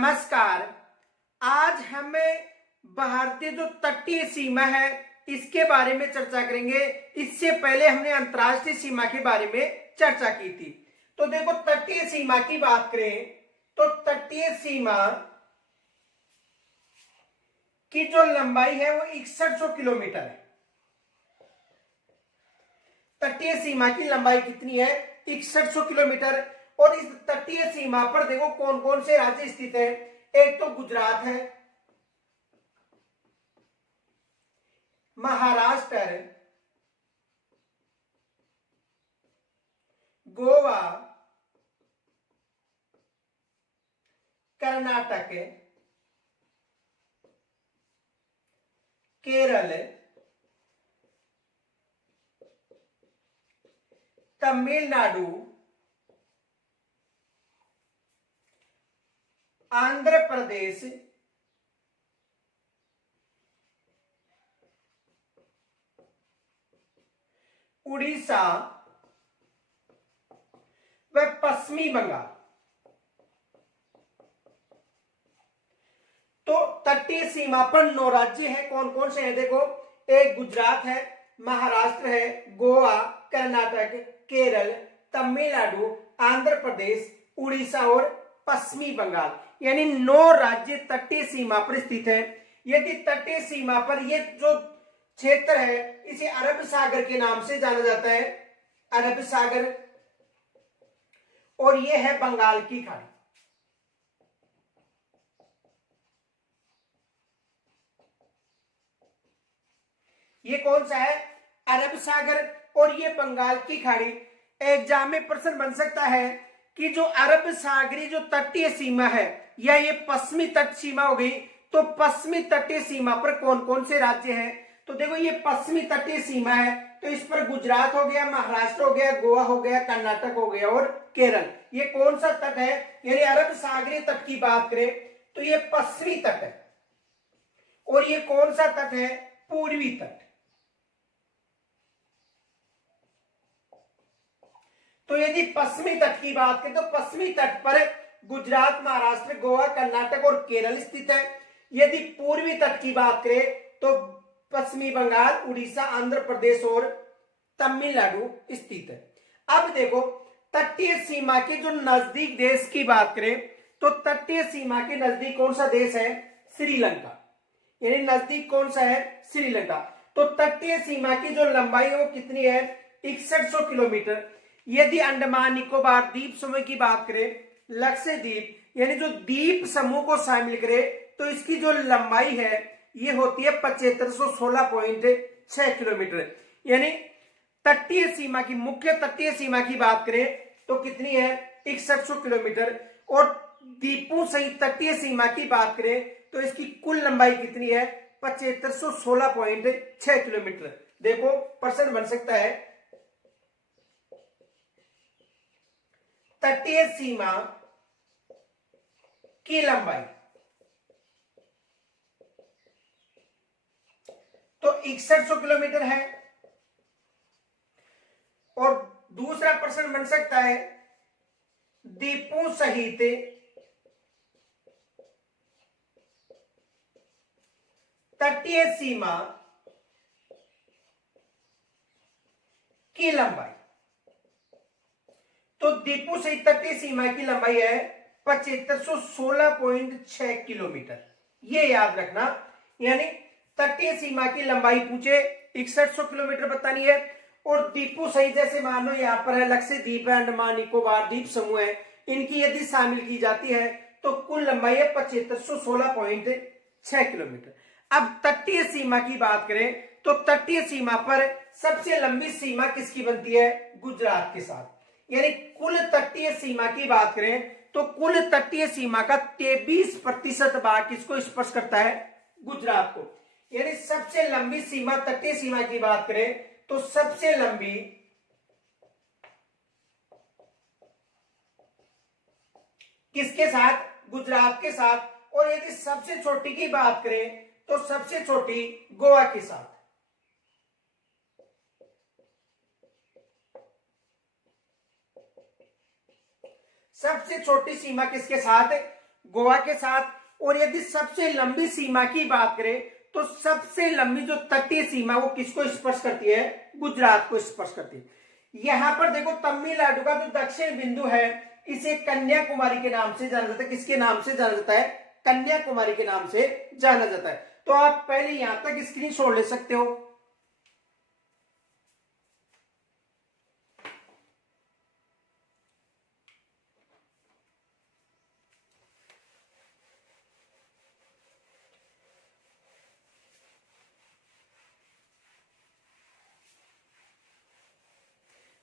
नमस्कार। आज हमें भारतीय जो तटीय सीमा है इसके बारे में चर्चा करेंगे। इससे पहले हमने अंतर्राष्ट्रीय सीमा के बारे में चर्चा की थी। तो देखो, तटीय सीमा की बात करें तो तटीय सीमा की जो लंबाई है वो 6100 किलोमीटर है। तटीय सीमा की लंबाई कितनी है? 6100 किलोमीटर। और इस तटीय सीमा पर देखो कौन कौन से राज्य स्थित है। एक तो गुजरात है, महाराष्ट्र, गोवा, कर्नाटक, केरल, तमिलनाडु, आंध्र प्रदेश, उड़ीसा व पश्चिमी बंगाल। तो तटीय सीमा पर 9 राज्य हैं। कौन कौन से हैं? देखो, एक गुजरात है, महाराष्ट्र है, गोवा, कर्नाटक, केरल, तमिलनाडु, आंध्र प्रदेश, उड़ीसा और पश्चिमी बंगाल। यानी 9 राज्य तटीय सीमा पर स्थित है। यदि तटीय सीमा पर ये जो क्षेत्र है इसे अरब सागर के नाम से जाना जाता है, अरब सागर। और ये है बंगाल की खाड़ी। ये कौन सा है? अरब सागर। और ये बंगाल की खाड़ी। एग्जाम में प्रश्न बन सकता है कि जो अरब सागरी जो तटीय सीमा है या ये पश्चिमी तट सीमा हो गई, तो पश्चिमी तटीय सीमा पर कौन कौन से राज्य हैं? तो देखो, ये पश्चिमी तटीय सीमा है तो इस पर गुजरात हो गया, महाराष्ट्र हो गया, गोवा हो गया, कर्नाटक हो गया और केरल। ये कौन सा तट है? यानी अरब सागरीय तट की बात करें तो ये पश्चिमी तट है। और ये कौन सा तट है? पूर्वी तट। तो यदि पश्चिमी तट की बात करें तो पश्चिमी तट पर गुजरात, महाराष्ट्र, गोवा, कर्नाटक और केरल स्थित है। यदि पूर्वी तट की बात करें तो पश्चिमी बंगाल, उड़ीसा, आंध्र प्रदेश और तमिलनाडु स्थित है। अब देखो, तटीय सीमा के जो नजदीक देश की बात करें तो तटीय सीमा के नजदीक कौन सा देश है? श्रीलंका। यानी नजदीक कौन सा है? श्रीलंका। तो तटीय सीमा की जो लंबाई है वो कितनी है? 6100 किलोमीटर। यदि अंडमान निकोबार द्वीप समूह की बात करें, लक्षद्वीप यानी जो द्वीप समूह को शामिल करे, तो इसकी जो लंबाई है ये होती है 7516.6 किलोमीटर। यानी तटीय सीमा की, मुख्य तटीय सीमा की बात करें तो कितनी है? 6100 किलोमीटर। और द्वीपों सहित तटीय सीमा की बात करें तो इसकी कुल लंबाई कितनी है? 7516.6 किलोमीटर। देखो, प्रश्न बन सकता है, तटीय सीमा की लंबाई तो 6100 किलोमीटर है। और दूसरा प्रश्न बन सकता है, द्वीपों सहित तटीय सीमा की लंबाई। तो द्वीपों सहित तटीय सीमा की लंबाई है 7516.6 किलोमीटर। ये याद रखना। यानी तटीय सीमा की लंबाई पूछे 6100 किलोमीटर बतानी है। और द्वीपों सहित, जैसे मान लो यहाँ पर है लक्षद्वीप है, अंडमान निकोबार द्वीप समूह है, इनकी यदि शामिल की जाती है तो कुल लंबाई है 7516.6 किलोमीटर। अब तटीय सीमा की बात करें तो तटीय सीमा पर सबसे लंबी सीमा किसकी बनती है? गुजरात के साथ। यानी कुल तटीय सीमा की बात करें तो कुल तटीय सीमा का 23% भाग किसको स्पर्श करता है? गुजरात को। यानी सबसे लंबी सीमा, तटीय सीमा की बात करें तो सबसे लंबी किसके साथ? गुजरात के साथ। और यदि सबसे छोटी की बात करें तो सबसे छोटी गोवा के साथ। सबसे छोटी सीमा किसके साथ? गोवा के साथ। और यदि सबसे लंबी सीमा की बात करें तो सबसे लंबी जो तटीय सीमा वो किसको स्पर्श करती है? गुजरात को स्पर्श करती है। यहां पर देखो तमिलनाडु का जो दक्षिण बिंदु है इसे कन्याकुमारी के नाम से जाना जाता है। किसके नाम से जाना जाता है? कन्याकुमारी के नाम से जाना जाता है। तो आप पहले यहां तक स्क्रीनशॉट ले सकते हो।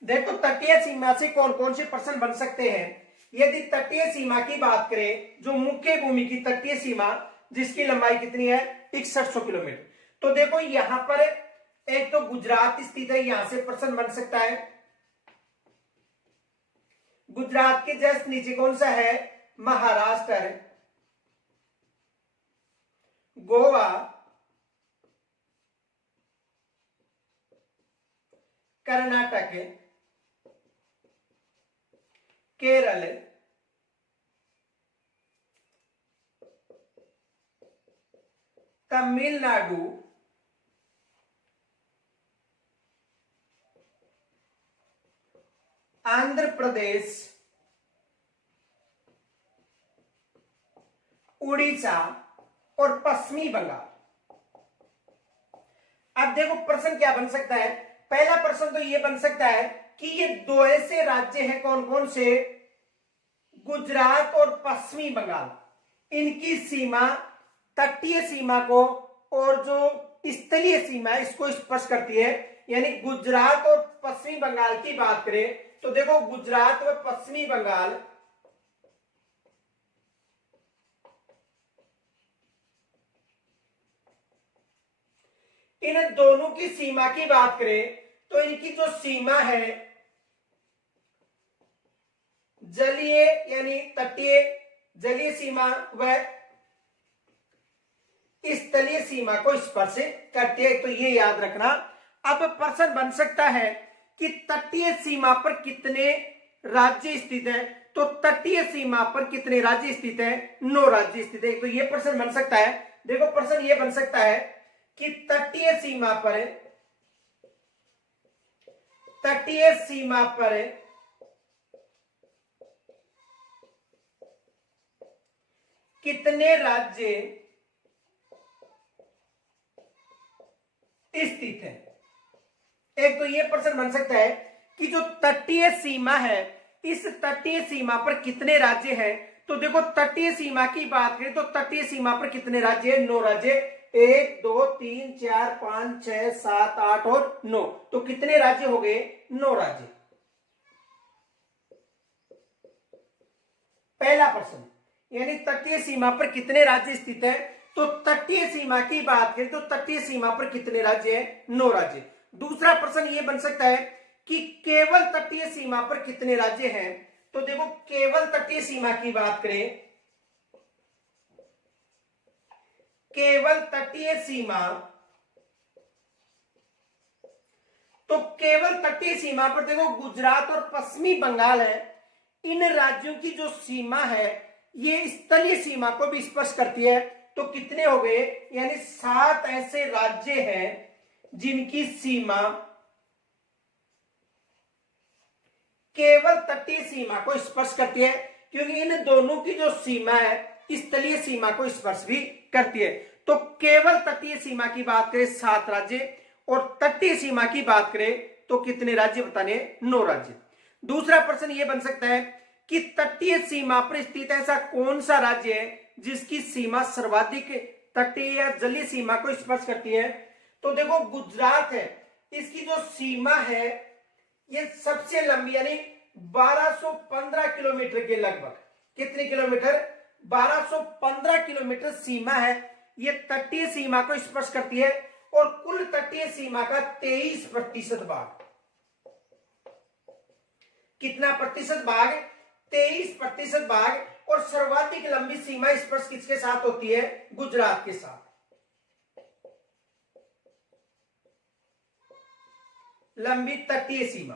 देखो तटीय सीमा से कौन कौन से प्रश्न बन सकते हैं। यदि तटीय सीमा की बात करें, जो मुख्य भूमि की तटीय सीमा जिसकी लंबाई कितनी है? 6100 किलोमीटर। तो देखो यहां पर एक तो गुजरात स्थित है, यहां से प्रश्न बन सकता है। गुजरात के जस्ट नीचे कौन सा है? महाराष्ट्र, गोवा, कर्नाटक, केरल, तमिलनाडु, आंध्र प्रदेश, उड़ीसा और पश्चिमी बंगाल। अब देखो प्रश्न क्या बन सकता है। पहला प्रश्न तो यह बन सकता है कि ये दो ऐसे राज्य हैं, कौन कौन से? गुजरात और पश्चिमी बंगाल। इनकी सीमा तटीय सीमा को और जो स्थलीय सीमा है इसको स्पर्श करती है। यानी गुजरात और पश्चिमी बंगाल की बात करें तो देखो गुजरात व पश्चिमी बंगाल इन दोनों की सीमा की बात करें तो इनकी जो सीमा है जलीय यानी तटीय जलीय सीमा व स्थलीय सीमा को स्पर्श करती है। तो ये याद रखना। अब प्रश्न बन सकता है कि तटीय सीमा पर कितने राज्य स्थित है? तो तटीय सीमा पर कितने राज्य स्थित है? 9 राज्य स्थित है। तो ये प्रश्न बन सकता है। देखो प्रश्न ये बन सकता है कि तटीय सीमा पर कितने राज्य स्थित है? एक तो यह प्रश्न बन सकता है कि जो तटीय सीमा है इस तटीय सीमा पर कितने राज्य हैं। तो देखो तटीय सीमा की बात करें तो तटीय सीमा पर कितने राज्य हैं? 9 राज्य। 1 2 3 4 5 6 7 8 और 9। तो कितने राज्य हो गए? 9 राज्य। पहला प्रश्न यानी तटीय सीमा पर कितने राज्य स्थित है? तो तटीय सीमा की बात करें तो तटीय सीमा पर कितने राज्य हैं? 9 राज्य। दूसरा प्रश्न यह बन सकता है कि केवल तटीय सीमा पर कितने राज्य हैं। तो देखो केवल तटीय सीमा की बात करें, केवल तटीय सीमा, तो केवल तटीय सीमा पर देखो गुजरात और पश्चिमी बंगाल है। इन राज्यों की जो सीमा है ये स्थलीय सीमा को भी स्पर्श करती है। तो कितने हो गए? यानी 7 ऐसे राज्य हैं जिनकी सीमा केवल तटीय सीमा को स्पर्श करती है, क्योंकि इन दोनों की जो सीमा है स्थलीय सीमा को स्पर्श भी करती है। तो केवल तटीय सीमा की बात करें 7 राज्य और तटीय सीमा की बात करें तो कितने राज्य बताने? 9 राज्य। दूसरा प्रश्न यह बन सकता है कि तटीय सीमा पर स्थित ऐसा कौन सा राज्य है जिसकी सीमा सर्वाधिक तटीय या जलीय सीमा को स्पर्श करती है। तो देखो गुजरात है, इसकी जो सीमा है ये सबसे लंबी यानी 1215 किलोमीटर के लगभग। कितने किलोमीटर? 1215 किलोमीटर सीमा है। ये तटीय सीमा को स्पर्श करती है और कुल तटीय सीमा का 23% भाग। कितना प्रतिशत भाग? 23% भाग। और सर्वाधिक लंबी सीमा स्पर्श किसके साथ होती है? गुजरात के साथ। लंबी तटीय सीमा।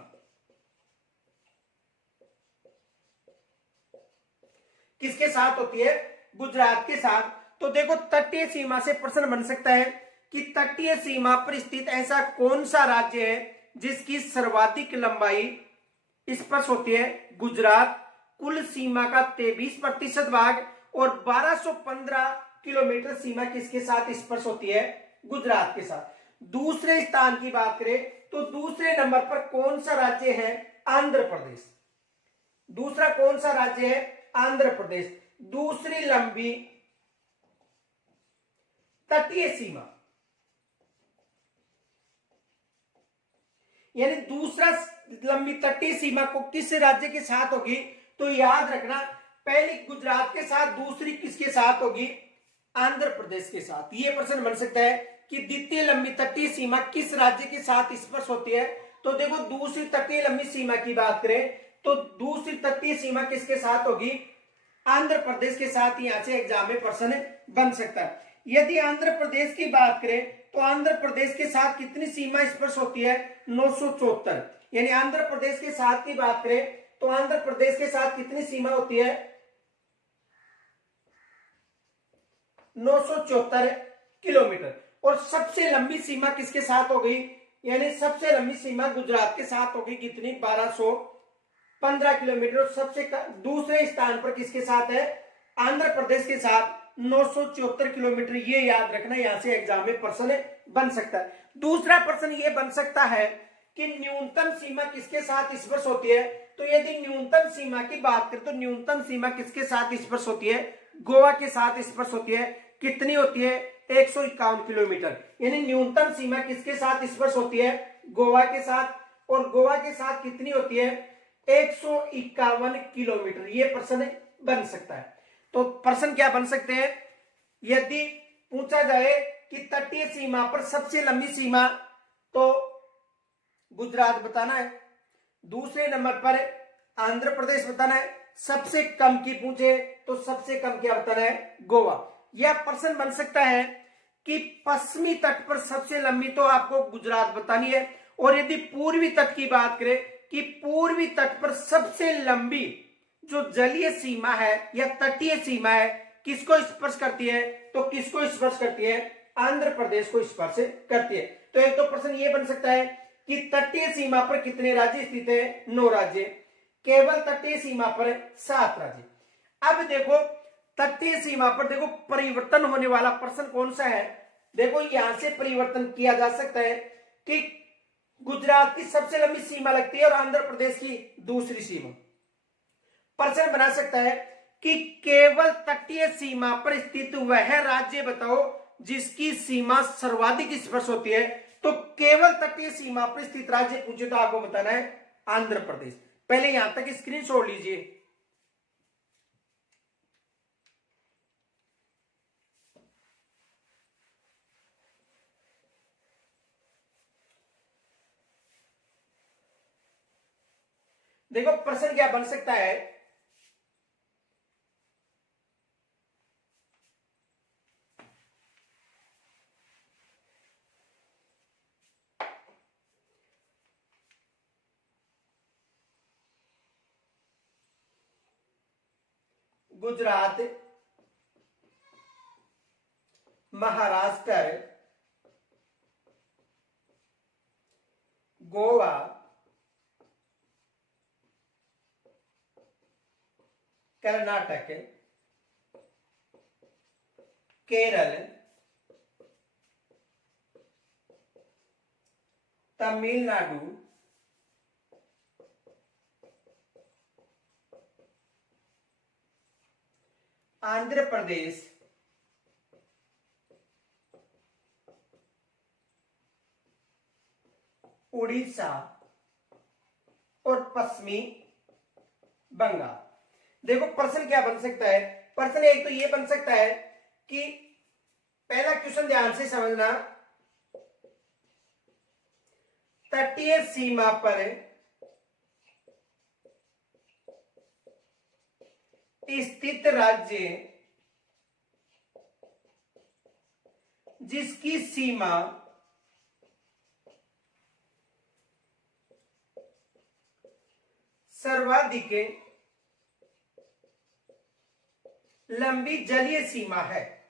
किसके साथ होती है? गुजरात के साथ। तो देखो तटीय सीमा से प्रश्न बन सकता है कि तटीय सीमा पर स्थित ऐसा कौन सा राज्य है जिसकी सर्वाधिक लंबाई स्पर्श होती है? गुजरात। कुल सीमा का 23% भाग और 1215 किलोमीटर सीमा किसके साथ स्पर्श होती है? गुजरात के साथ। दूसरे स्थान की बात करें तो दूसरे नंबर पर कौन सा राज्य है? आंध्र प्रदेश। दूसरा कौन सा राज्य है? आंध्र प्रदेश। दूसरी लंबी तटीय सीमा, यानी दूसरा लंबी तटीय सीमा को किस राज्य के साथ होगी? तो याद रखना, पहली गुजरात के साथ, दूसरी किसके साथ होगी? आंध्र प्रदेश के साथ। यह प्रश्न बन सकता है कि द्वितीय लंबी तटीय सीमा किस राज्य के साथ स्पर्श होती है? तो देखो दूसरी तटीय लंबी सीमा की बात करें तो दूसरी तटीय सीमा किसके साथ होगी? आंध्र प्रदेश के साथ। यहां से एग्जाम में प्रश्न बन सकता है। यदि आंध्र प्रदेश की बात करें तो आंध्र प्रदेश के साथ कितनी सीमा स्पर्श होती है? 974। यानी आंध्र प्रदेश के साथ की बात करें तो आंध्र प्रदेश के साथ कितनी सीमा होती है? 974 किलोमीटर। और सबसे लंबी सीमा किसके साथ हो गई? यानी सबसे लंबी सीमा गुजरात के साथ होगी। कितनी? 1215 किलोमीटर। और सबसे दूसरे स्थान पर किसके साथ है? आंध्र प्रदेश के साथ 974 किलोमीटर। ये याद रखना, यहां से एग्जाम में प्रश्न बन सकता है। दूसरा प्रश्न ये बन सकता है कि न्यूनतम सीमा किसके साथ स्पर्श होती है? तो यदि न्यूनतम सीमा की बात करें तो न्यूनतम सीमा किसके साथ स्पर्श होती है? गोवा के साथ स्पर्श होती है। कितनी होती है? 151 किलोमीटर। यानी न्यूनतम सीमा किसके साथ स्पर्श होती है? गोवा के साथ। और गोवा के साथ कितनी होती है? 151 किलोमीटर। ये प्रश्न बन सकता है। तो प्रश्न क्या बन सकते हैं? यदि पूछा जाए कि तटीय सीमा पर सबसे लंबी सीमा, तो गुजरात बताना है। दूसरे नंबर पर आंध्र प्रदेश बताना है। सबसे कम की पूछे तो सबसे कम क्या बताना है? गोवा। यह प्रश्न बन सकता है कि पश्चिमी तट पर सबसे लंबी, तो आपको गुजरात बतानी है। और यदि पूर्वी तट की बात करें कि पूर्वी तट पर सबसे लंबी जो जलीय सीमा है या तटीय सीमा है किसको स्पर्श करती है? तो किसको स्पर्श करती है? आंध्र प्रदेश को स्पर्श करती है। तो एक तो प्रश्न ये बन सकता है कि तटीय सीमा पर कितने राज्य स्थित है? 9 राज्य। केवल तटीय सीमा पर 7 राज्य। अब देखो तटीय सीमा पर देखो परिवर्तन होने वाला प्रश्न कौन सा है? देखो यहां से परिवर्तन किया जा सकता है कि गुजरात की सबसे लंबी सीमा लगती है और आंध्र प्रदेश की दूसरी सीमा। प्रश्न बना सकता है कि केवल तटीय सीमा पर स्थित वह राज्य बताओ जिसकी सीमा सर्वाधिक स्पर्श होती है। तो केवल तटीय सीमा पर स्थित राज्य पूछे तो आपको बताना है आंध्र प्रदेश। पहले यहां तक स्क्रीनशॉट लीजिए। देखो प्रश्न क्या बन सकता है? गुजरात, महाराष्ट्र, गोवा, कर्नाटक, केरल, तमिलनाडु, आंध्र प्रदेश, उड़ीसा और पश्चिमी बंगाल। देखो प्रश्न क्या बन सकता है? प्रश्न एक तो ये बन सकता है कि पहला क्वेश्चन ध्यान से समझना, तटीय सीमा पर स्थित राज्य जिसकी सीमा सर्वाधिक लंबी जलीय सीमा है,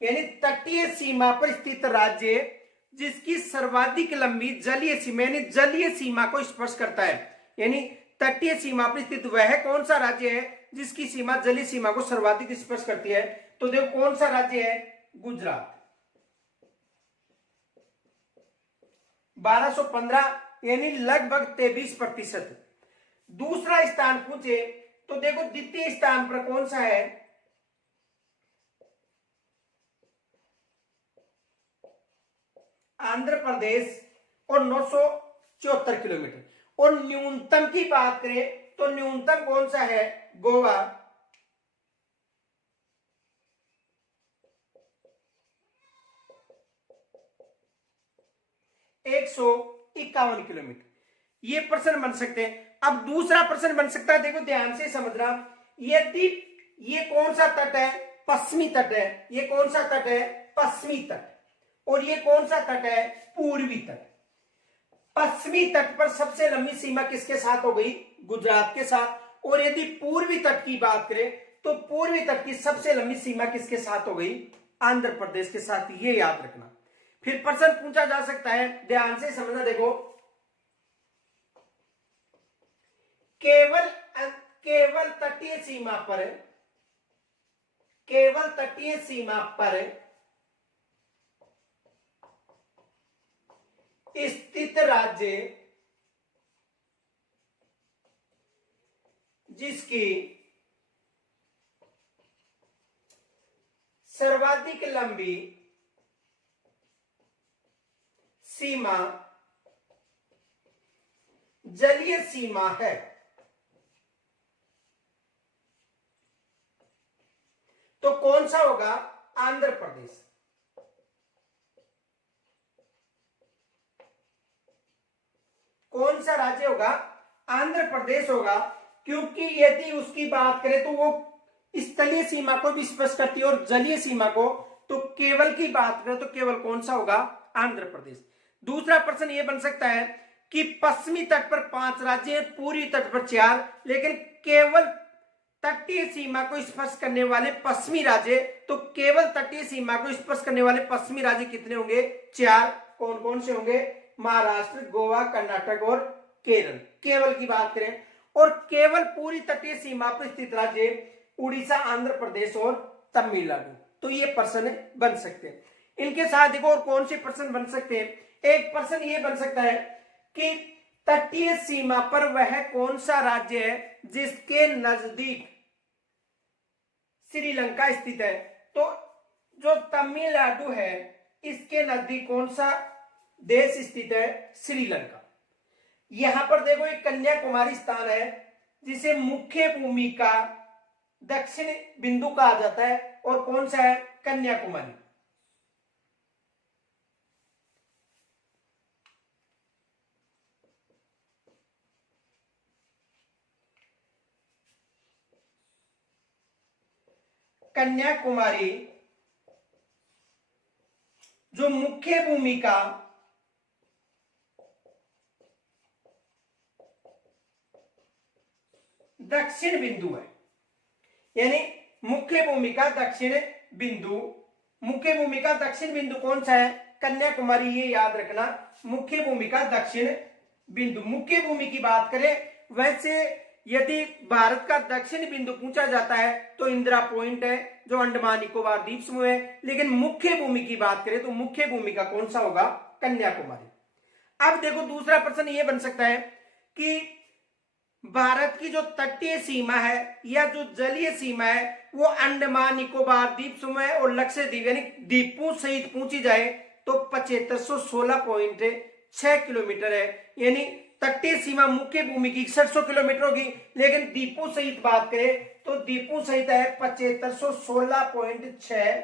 यानी तटीय सीमा पर स्थित राज्य जिसकी सर्वाधिक लंबी जलीय सीमा यानी जलीय सीमा को स्पर्श करता है, यानी तटीय सीमा पर स्थित वह कौन सा राज्य है जिसकी सीमा जलीय सीमा को सर्वाधिक स्पर्श करती है। तो देखो कौन सा राज्य है, गुजरात 1215 यानी लगभग 23%। दूसरा स्थान पूछे तो देखो द्वितीय स्थान पर कौन सा है, आंध्र प्रदेश और 974 किलोमीटर। और न्यूनतम की बात करें तो न्यूनतम कौन सा है, गोवा 151 किलोमीटर। ये प्रश्न बन सकते हैं। अब दूसरा प्रश्न बन सकता है, देखो ध्यान से समझना, यदि ये कौन सा तट है, पश्चिमी तट है, ये कौन सा तट है, पश्चिमी तट, और ये कौन सा तट है, पूर्वी तट। पश्चिमी तट पर सबसे लंबी सीमा किसके साथ हो गई, गुजरात के साथ। और यदि पूर्वी तट की बात करें तो पूर्वी तट की सबसे लंबी सीमा किसके साथ हो गई, आंध्र प्रदेश के साथ। ये याद रखना। फिर प्रश्न पूछा जा सकता है, ध्यान से समझना, देखो केवल तटीय सीमा पर, केवल तटीय सीमा पर स्थित राज्य जिसकी सर्वाधिक लंबी सीमा जलीय सीमा है, तो कौन सा होगा, आंध्र प्रदेश। कौन सा राज्य होगा, आंध्र प्रदेश होगा, क्योंकि यदि उसकी बात करें तो वो स्थलीय सीमा को भी स्पर्श करती है और जलीय सीमा को, तो केवल की बात करें तो केवल कौन सा होगा, आंध्र प्रदेश। दूसरा प्रश्न ये बन सकता है कि पश्चिमी तट पर 5 राज्य, पूर्वी तट पर 4, लेकिन केवल तटीय सीमा को स्पर्श करने वाले पश्चिमी राज्य, तो केवल तटीय सीमा को स्पर्श करने वाले पश्चिमी राज्य कितने होंगे, 4। कौन कौन से होंगे, महाराष्ट्र, गोवा, कर्नाटक और केरल, केवल की बात करें। और केवल पूरी तटीय सीमा पर स्थित राज्य उड़ीसा, आंध्र प्रदेश और तमिलनाडु। तो ये प्रश्न बन सकते हैं। इनके साथ देखो और कौन से प्रश्न बन सकते हैं। एक प्रश्न ये बन सकता है कि तटीय सीमा पर वह कौन सा राज्य है जिसके नजदीक श्रीलंका स्थित है। तो जो तमिलनाडु है इसके नजदीक कौन सा देश स्थित है, श्रीलंका। यहां पर देखो एक कन्याकुमारी स्थान है जिसे मुख्य भूमि का दक्षिण बिंदु कहा जाता है, और कौन सा है, कन्याकुमारी। कन्याकुमारी जो मुख्य भूमि का दक्षिण बिंदु है, यानी मुख्य भूमि का दक्षिण बिंदु। मुख्य भूमि का दक्षिण बिंदु कौन सा है, कन्याकुमारी। ये याद रखना, मुख्य भूमि का दक्षिण बिंदु। मुख्य भूमि की बात करें, वैसे यदि भारत का दक्षिण बिंदु पूछा जाता है तो इंदिरा पॉइंट है जो अंडमान निकोबार द्वीप समूह है, लेकिन मुख्य भूमि की बात करें तो मुख्य भूमि का कौन सा होगा, कन्याकुमारी। अब देखो दूसरा प्रश्न ये बन सकता है कि भारत की जो तटीय सीमा है या जो जलीय सीमा है वो अंडमान निकोबार द्वीप समूह है और लक्षद्वीप यानी द्वीपों सहित पूछी जाए तो 7516.6 किलोमीटर है। यानी तटीय सीमा मुख्य भूमि की 6100 किलोमीटर होगी, लेकिन द्वीपों सहित बात करें तो द्वीपों सहित है 7516.6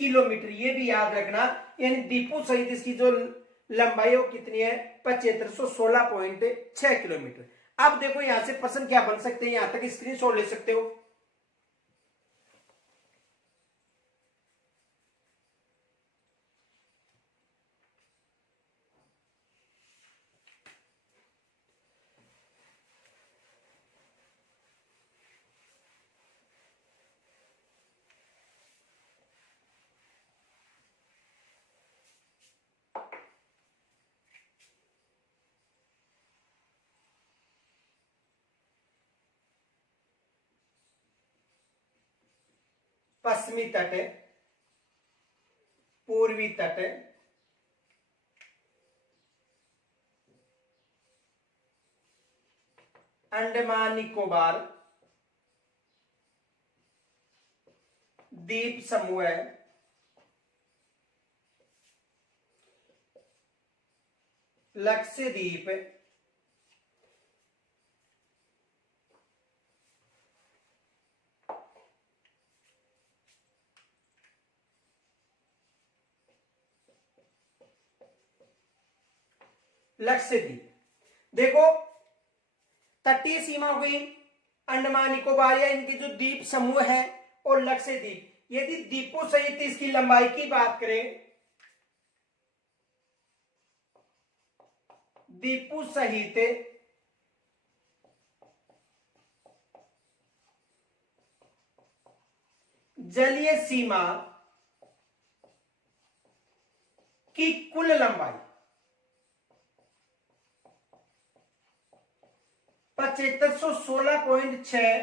किलोमीटर। ये भी याद रखना, यानी द्वीपों सहित इसकी जो लंबाई वो कितनी है, 7516.6 किलोमीटर। अब देखो यहां से प्रश्न क्या बन सकते हैं, यहां तक स्क्रीनशॉट ले सकते हो। पश्चिमी तट, पूर्वी तट, अंडमान निकोबार द्वीप समूह, लक्षद्वीप, लक्षद्वीप। देखो तटीय सीमा हो गई अंडमान निकोबार या इनके जो द्वीप समूह है और लक्षद्वीप। यदि द्वीपों सहित इसकी लंबाई की बात करें, द्वीपों सहित जलीय सीमा की कुल लंबाई 7516.6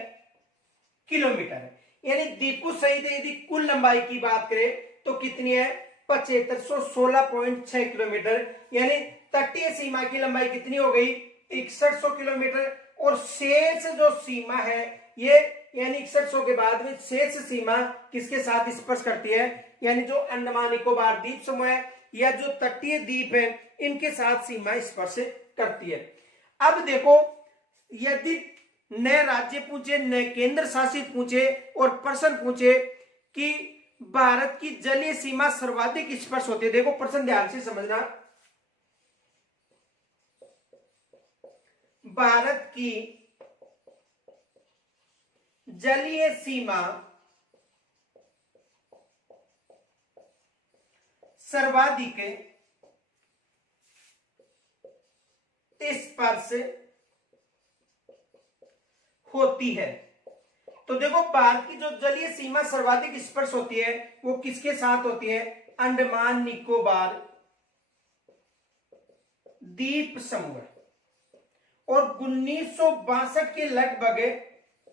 किलोमीटर है। यानी द्वीपों सहित यदि कुल लंबाई की बात करें तो कितनी है? 7516.6 किलोमीटर। यानी तटीय सीमा की लंबाई कितनी हो गई? 6100 किलोमीटर। और शेष जो सीमा है ये, यानी 6100 के बाद में शेष सीमा किसके साथ स्पर्श करती है? यानी जो अंडमान निकोबार द्वीप समूह है या जो तटीय द्वीप है इनके साथ सीमा स्पर्श करती है। अब देखो, यदि नए राज्य पूछे, नए केंद्र शासित पूछे और प्रश्न पूछे कि भारत की जलीय सीमा सर्वाधिक स्पर्श होती है, देखो प्रश्न ध्यान से समझना। भारत की जलीय सीमा सर्वाधिक स्पर्श होती है। तो देखो भारत की जो जलीय सीमा सर्वाधिक स्पर्श होती है वो किसके साथ होती है? अंडमान निकोबार द्वीप समूह। और 1962 के लगभग,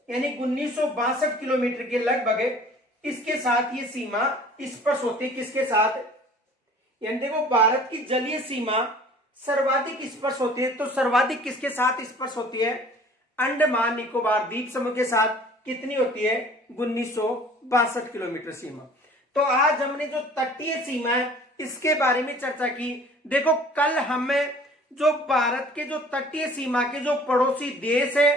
यानी 1962 किलोमीटर के लगभग इसके साथ ये सीमा स्पर्श होती है। किसके साथ? यानी देखो भारत की जलीय सीमा सर्वाधिक स्पर्श होती है, तो सर्वाधिक किसके साथ स्पर्श होती है? अंडमान निकोबार द्वीप समूह के साथ। कितनी होती है? 1962 किलोमीटर सीमा। तो आज हमने जो तटीय सीमा है इसके बारे में चर्चा की। देखो कल हमें जो भारत के जो तटीय सीमा के जो पड़ोसी देश है,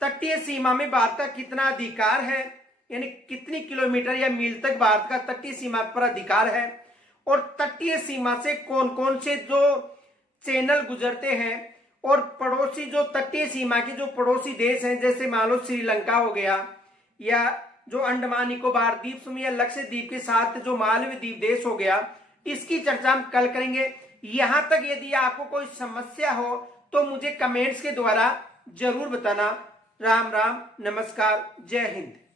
तटीय सीमा में भारत का कितना अधिकार है, यानी कितनी किलोमीटर या मील तक भारत का तटीय सीमा पर अधिकार है, और तटीय सीमा से कौन कौन से जो चैनल गुजरते हैं, और पड़ोसी जो तटीय सीमा के जो पड़ोसी देश हैं जैसे मान लो श्रीलंका हो गया, या जो अंडमान निकोबार द्वीप समूह या लक्षद्वीप के साथ जो मालदीव द्वीप देश हो गया, इसकी चर्चा हम कल करेंगे। यहां तक यदि आपको कोई समस्या हो तो मुझे कमेंट्स के द्वारा जरूर बताना। राम राम, नमस्कार, जय हिंद।